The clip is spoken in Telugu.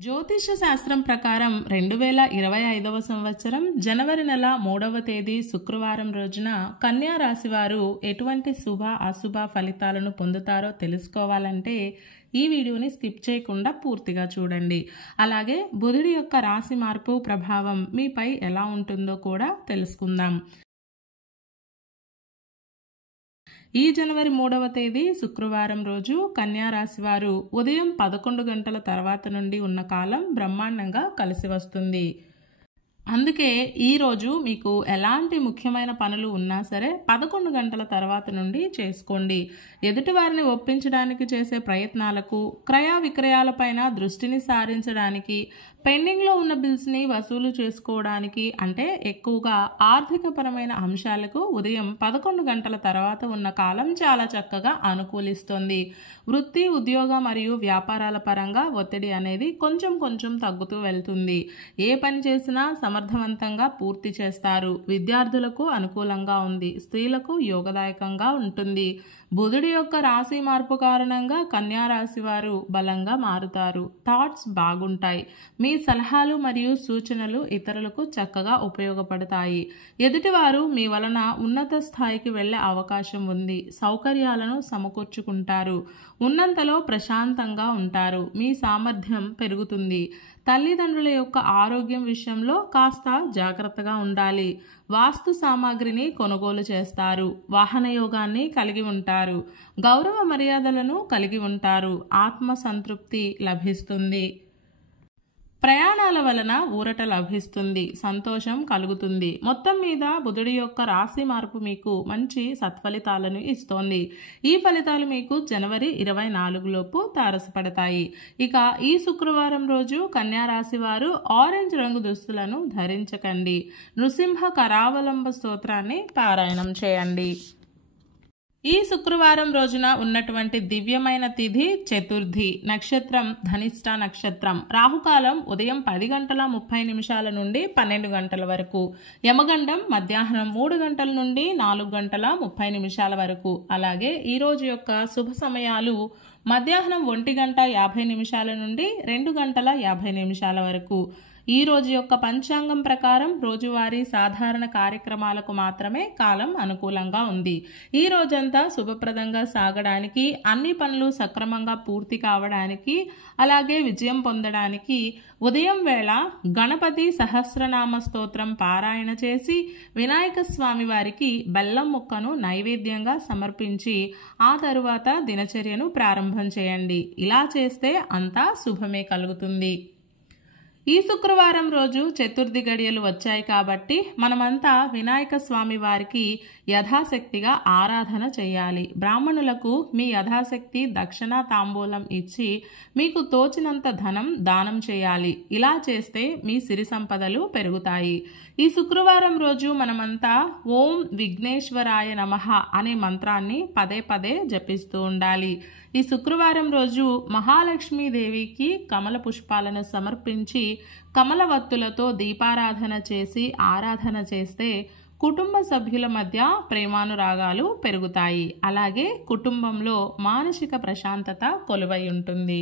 జ్యోతిష శాస్త్రం ప్రకారం 2025వ సంవత్సరం జనవరి నెల 3వ తేదీ శుక్రవారం రోజున కన్యా రాశి వారు ఎటువంటి శుభ అశుభ ఫలితాలను పొందుతారో తెలుసుకోవాలంటే ఈ వీడియోని స్కిప్ చేయకుండా పూర్తిగా చూడండి. అలాగే బుధుడి యొక్క రాశి మార్పు ప్రభావం మీపై ఎలా ఉంటుందో కూడా తెలుసుకుందాం. ఈ జనవరి 3వ తేదీ శుక్రవారం రోజు కన్యా రాశి వారు ఉదయం 11 గంటల తర్వాత నుండి ఉన్న కాలం బ్రహ్మాండంగా కలిసి వస్తుంది. అందుకే ఈరోజు మీకు ఎలాంటి ముఖ్యమైన పనులు ఉన్నా సరే 11 గంటల తర్వాత నుండి చేసుకోండి. ఎదుటివారిని ఒప్పించడానికి చేసే ప్రయత్నాలకు, క్రయ విక్రయాలపైన దృష్టిని సారించడానికి, పెండింగ్లో ఉన్న బిల్స్ని వసూలు చేసుకోవడానికి, అంటే ఎక్కువగా ఆర్థికపరమైన అంశాలకు ఉదయం 11 గంటల తర్వాత ఉన్న కాలం చాలా చక్కగా అనుకూలిస్తుంది. వృత్తి, ఉద్యోగ మరియు వ్యాపారాల పరంగా ఒత్తిడి అనేది కొంచెం తగ్గుతూ వెళ్తుంది. ఏ పని చేసినా సమర్థవంతంగా పూర్తి చేస్తారు. విద్యార్థులకు అనుకూలంగా ఉంది. స్త్రీలకు యోగదాయకంగా ఉంటుంది. బుధుడి యొక్క రాశి మార్పు కారణంగా కన్యా రాశి వారు బలంగా మారుతారు. థాట్స్ బాగుంటాయి. మీ సలహాలు మరియు సూచనలు ఇతరులకు చక్కగా ఉపయోగపడతాయి. ఎదుటివారు మీ వలన ఉన్నత స్థాయికి వెళ్లే అవకాశం ఉంది. సౌకర్యాలను సమకూర్చుకుంటారు. ఉన్నంతలో ప్రశాంతంగా ఉంటారు. మీ సామర్థ్యం పెరుగుతుంది. తల్లిదండ్రుల యొక్క ఆరోగ్యం విషయంలో కాస్త జాగ్రత్తగా ఉండాలి. వాస్తు సామాగ్రిని కొనుగోలు చేస్తారు. వాహన యోగాన్ని కలిగి ఉంటారు. గౌరవ మర్యాదలను కలిగి ఉంటారు. ఆత్మ సంతృప్తి లభిస్తుంది. ప్రయాణాల వలన ఊరట లభిస్తుంది. సంతోషం కలుగుతుంది. మొత్తం మీద బుధుడి యొక్క రాశి మార్పు మీకు మంచి సత్ఫలితాలను ఇస్తోంది. ఈ ఫలితాలు మీకు జనవరి 24 లోపు తారసపడతాయి. ఇక ఈ శుక్రవారం రోజు కన్యా రాశి వారు ఆరెంజ్ రంగు దుస్తులను ధరించకండి. నృసింహ కరావలంబ స్తోత్రాన్ని పారాయణం చేయండి. ఈ శుక్రవారం రోజున ఉన్నటువంటి దివ్యమైన తిథి చతుర్థి. నక్షత్రం ధనిష్ట నక్షత్రం. రాహుకాలం ఉదయం 10:30 నుండి 12 గంటల వరకు. యమగండం మధ్యాహ్నం 3 గంటల నుండి 4:30 వరకు. అలాగే ఈ రోజు యొక్క శుభ సమయాలు మధ్యాహ్నం 1:50 నుండి 2:50 వరకు. ఈ రోజు యొక్క పంచాంగం ప్రకారం రోజువారీ సాధారణ కార్యక్రమాలకు మాత్రమే కాలం అనుకూలంగా ఉంది. ఈ రోజంతా శుభప్రదంగా సాగడానికి, అన్ని పనులు సక్రమంగా పూర్తి కావడానికి, అలాగే విజయం పొందడానికి ఉదయం వేళ గణపతి సహస్రనామ స్తోత్రం పారాయణ చేసి వినాయక స్వామి వారికి బెల్లం ముక్కను నైవేద్యంగా సమర్పించి ఆ తరువాత దినచర్యను ప్రారంభం చేయండి. ఇలా చేస్తే అంతా శుభమే కలుగుతుంది. ఈ శుక్రవారం రోజు చతుర్థి గడియలు వచ్చాయి కాబట్టి మనమంతా వినాయక స్వామి వారికి యథాశక్తిగా ఆరాధన చేయాలి. బ్రాహ్మణులకు మీ యథాశక్తి దక్షిణ తాంబూలం ఇచ్చి మీకు తోచినంత ధనం దానం చేయాలి. ఇలా చేస్తే మీ సిరి సంపదలు పెరుగుతాయి. ఈ శుక్రవారం రోజు మనమంతా ఓం విఘ్నేశ్వరాయ నమః అనే మంత్రాన్ని పదే జపిస్తూ ఉండాలి. ఈ శుక్రవారం రోజు మహాలక్ష్మీదేవికి కమల పుష్పాలను సమర్పించి కమలవత్తులతో దీపారాధన చేసి ఆరాధన చేస్తే కుటుంబ సభ్యుల మధ్య ప్రేమానురాగాలు పెరుగుతాయి. అలాగే కుటుంబంలో మానసిక ప్రశాంతత కొలువై ఉంటుంది.